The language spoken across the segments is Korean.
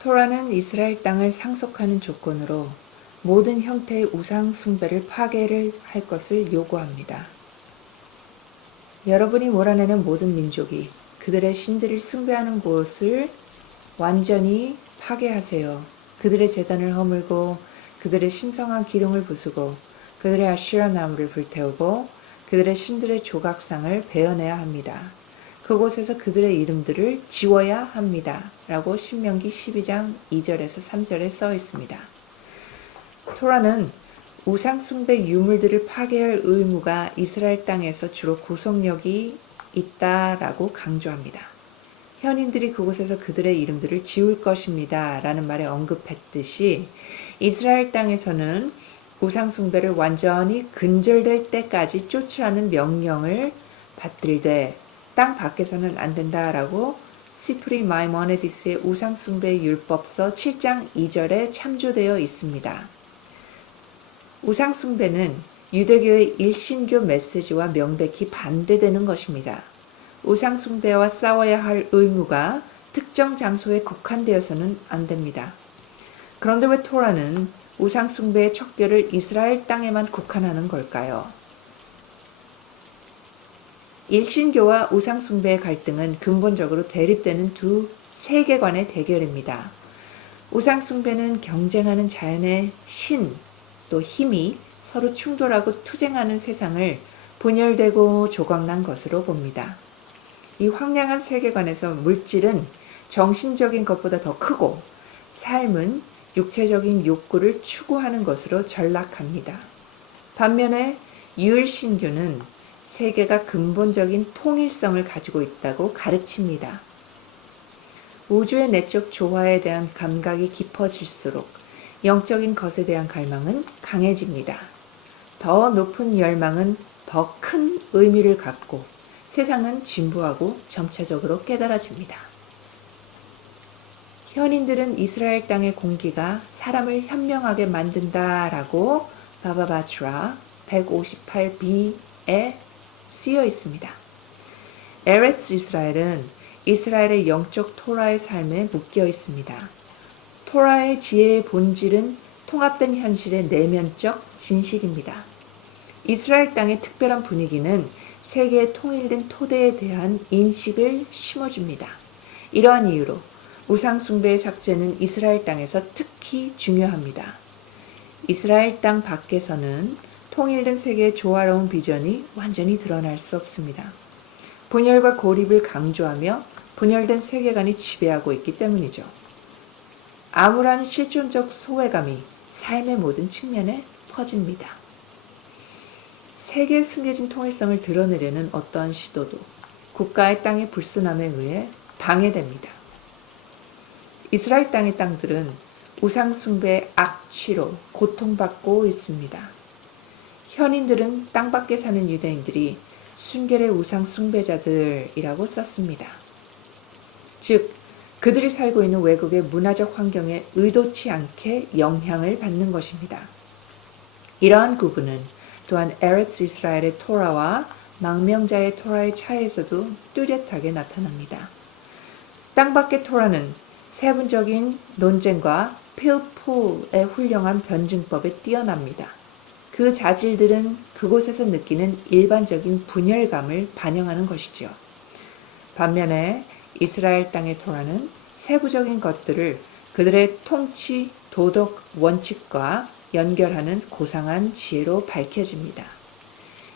토라는 이스라엘 땅을 상속하는 조건으로 모든 형태의 우상 숭배를 파괴를 할 것을 요구합니다. 여러분이 몰아내는 모든 민족이 그들의 신들을 숭배하는 곳을 완전히 파괴하세요. 그들의 제단을 허물고 그들의 신성한 기둥을 부수고 그들의 아시라 나무를 불태우고 그들의 신들의 조각상을 베어내야 합니다. 그곳에서 그들의 이름들을 지워야 합니다. 라고 신명기 12장 2절에서 3절에 써 있습니다. 토라는 우상숭배 유물들을 파괴할 의무가 이스라엘 땅에서 주로 구속력이 있다라고 강조합니다. 현인들이 그곳에서 그들의 이름들을 지울 것입니다. 라는 말에 언급했듯이 이스라엘 땅에서는 우상숭배를 완전히 근절될 때까지 쫓으라는 명령을 받들되 땅 밖에서는 안 된다라고 시프리 마이모네디스의 우상숭배 율법서 7장 2절에 참조되어 있습니다. 우상숭배는 유대교의 일신교 메시지와 명백히 반대되는 것입니다. 우상숭배와 싸워야 할 의무가 특정 장소에 국한되어서는 안 됩니다. 그런데 왜 토라는 우상숭배의 척결을 이스라엘 땅에만 국한하는 걸까요? 일신교와 우상숭배의 갈등은 근본적으로 대립되는 두 세계관의 대결입니다. 우상숭배는 경쟁하는 자연의 신, 또 힘이 서로 충돌하고 투쟁하는 세상을 분열되고 조각난 것으로 봅니다. 이 황량한 세계관에서 물질은 정신적인 것보다 더 크고 삶은 육체적인 욕구를 추구하는 것으로 전락합니다. 반면에 유일신교는 세계가 근본적인 통일성을 가지고 있다고 가르칩니다. 우주의 내적 조화에 대한 감각이 깊어질수록 영적인 것에 대한 갈망은 강해집니다. 더 높은 열망은 더 큰 의미를 갖고 세상은 진보하고 점차적으로 깨달아집니다. 현인들은 이스라엘 땅의 공기가 사람을 현명하게 만든다라고 바바바트라 158b에 쓰여 있습니다. 에레츠 이스라엘은 이스라엘의 영적 토라의 삶에 묶여 있습니다. 토라의 지혜의 본질은 통합된 현실의 내면적 진실입니다. 이스라엘 땅의 특별한 분위기는 세계의 통일된 토대에 대한 인식을 심어줍니다. 이러한 이유로 우상숭배의 삭제는 이스라엘 땅에서 특히 중요합니다. 이스라엘 땅 밖에서는 통일된 세계의 조화로운 비전이 완전히 드러날 수 없습니다. 분열과 고립을 강조하며 분열된 세계관이 지배하고 있기 때문이죠. 암울한 실존적 소외감이 삶의 모든 측면에 퍼집니다. 세계에 숨겨진 통일성을 드러내려는 어떠한 시도도 국가의 땅의 불순함에 의해 방해됩니다. 이스라엘 땅의 땅들은 우상숭배의 악취로 고통받고 있습니다. 현인들은 땅 밖에 사는 유대인들이 순결의 우상숭배자들이라고 썼습니다. 즉, 그들이 살고 있는 외국의 문화적 환경에 의도치 않게 영향을 받는 것입니다. 이러한 구분은 또한 에레츠 이스라엘의 토라와 망명자의 토라의 차이에서도 뚜렷하게 나타납니다. 땅 밖의 토라는 세분적인 논쟁과 필풀의 훌륭한 변증법에 뛰어납니다. 그 자질들은 그곳에서 느끼는 일반적인 분열감을 반영하는 것이지요. 반면에 이스라엘 땅의 토라는 세부적인 것들을 그들의 통치, 도덕 원칙과 연결하는 고상한 지혜로 밝혀집니다.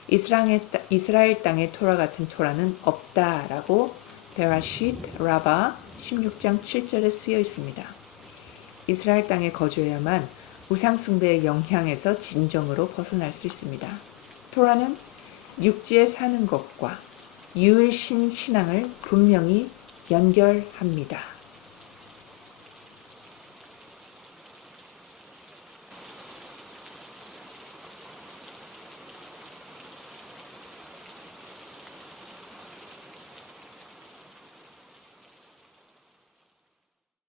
이스라엘 땅의 토라 같은 토라는 없다라고 베라시트 라바 16장 7절에 쓰여 있습니다. 이스라엘 땅에 거주해야만 우상숭배의 영향에서 진정으로 벗어날 수 있습니다. 토라는 육지에 사는 것과 유일신 신앙을 분명히 연결합니다.